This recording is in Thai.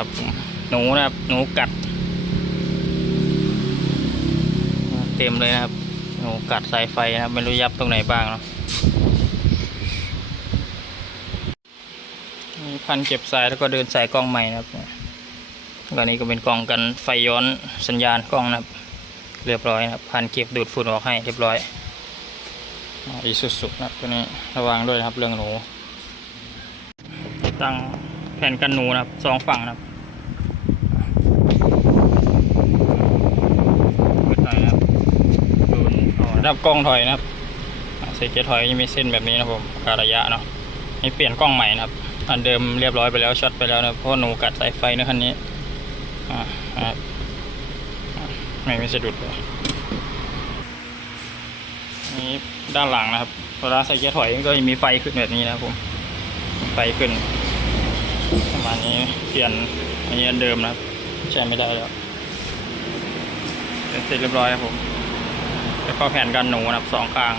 ครับผมหนูนะครับ หนูกัด เต็มเลยนะครับ หนูกัดสายไฟนะครับ ไม่รู้ยับตรงไหนบ้างเนาะมีพันเก็บสายแล้วก็เดินสายกล้องใหม่นะครับแล้วนี้ก็เป็นกล้องกันไฟย้อนสัญญาณกล้องนะครับ เรียบร้อยนะครับ พันเก็บดูดฝุ่นออกให้เรียบร้อยอีสุดๆนะครับตัวนี้ระวังด้วยนะครับเรื่องหนูตั้ง แผ่นกันหนูนะครับสองฝั่งนะครับมืดหน่อยนะครับดูอ๋อดับกล้องถอยนะครับอ่าเซเจถอยยังมีเส้นแบบนี้นะผมการระยะเนาะนี่เปลี่ยนกล้องใหม่นะครับอันเดิมเรียบร้อยไปแล้วช็อตไปแล้วนะเพราะหนูกัดสายไฟนะคันนี้อ่านะครับอ่าไม่มีสะดุดเลยนี่ด้านหลังนะครับเวลาใส่เกียร์ถอยก็จะมีไฟขึ้นแบบนี้นะครับผมไฟขึ้น ประมาณนี้เปลี่ยนอันนี้อันเดิมนะครับใช้ไม่ได้แล้วเสร็จเรียบร้อยครับผมแล้วก็แผ่นกันหนูนะครับสองข้าง